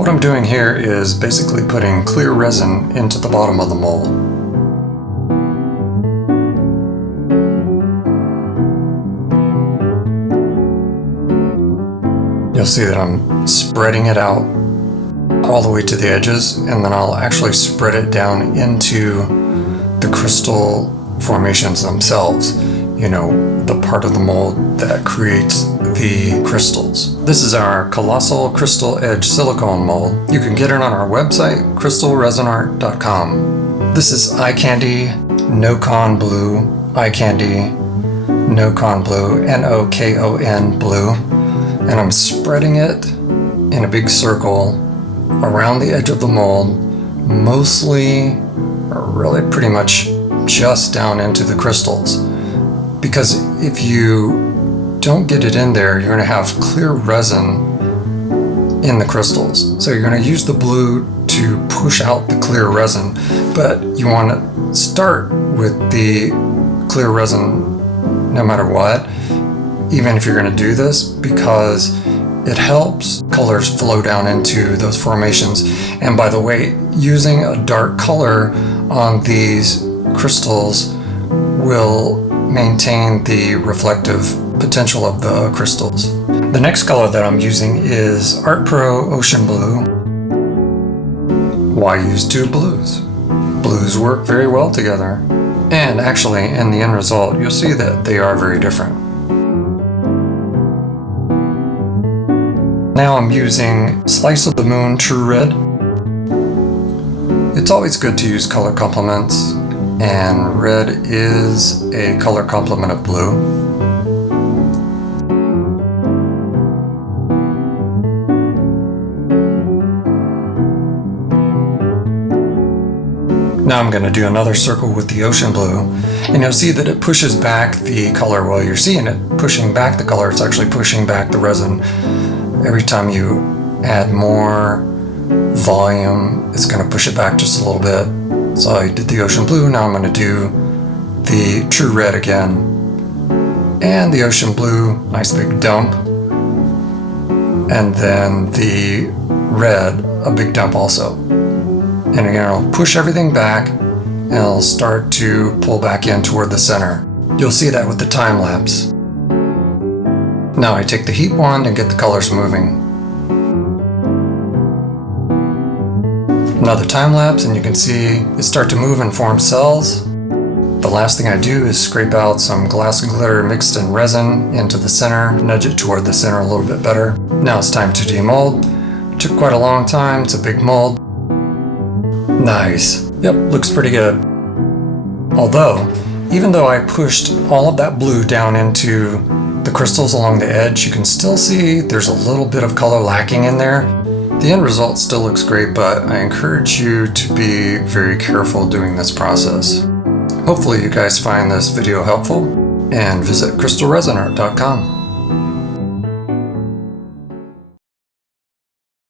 What I'm doing here is basically putting clear resin into the bottom of the mold. You'll see that I'm spreading it out all the way to the edges, and then I'll actually spread it down into the crystal formations themselves. You know, the part of the mold that creates the crystals. This is our Colossal Crystal Edge Silicone mold. You can get it on our website, crystalresinart.com. This is Eye Candy Nokon Blue, Eye Candy Nokon Blue, Nokon Blue. And I'm spreading it in a big circle around the edge of the mold, mostly, or really pretty much just down into the crystals. Because if you don't get it in there, you're going to have clear resin in the crystals. So you're going to use the blue to push out the clear resin, but you want to start with the clear resin no matter what, even if you're going to do this, because it helps colors flow down into those formations. And by the way, using a dark color on these crystals will maintain the reflective potential of the crystals. The next color that I'm using is Art Pro Ocean Blue. Why use two blues? Blues work very well together. And actually, in the end result, you'll see that they are very different. Now I'm using Slice of the Moon True Red. It's always good to use color complements, and red is a color complement of blue. Now I'm going to do another circle with the ocean blue, and you'll see that it pushes back the color. While you're seeing it pushing back the color, it's actually pushing back the resin. Every time you add more volume, it's going to push it back just a little bit. So I did the ocean blue, now I'm going to do the true red again. And the ocean blue, nice big dump. And then the red, a big dump also. And again, I'll push everything back, and it'll start to pull back in toward the center. You'll see that with the time lapse. Now I take the heat wand and get the colors moving. Another time lapse, and you can see it start to move and form cells. The last thing I do is scrape out some glass glitter mixed in resin into the center, nudge it toward the center a little bit better. Now it's time to demold. It took quite a long time, it's a big mold. Nice. Yep, looks pretty good. Although, even though I pushed all of that blue down into the crystals along the edge, you can still see there's a little bit of color lacking in there. The end result still looks great, but I encourage you to be very careful doing this process. Hopefully you guys find this video helpful, and visit crystalresinart.com.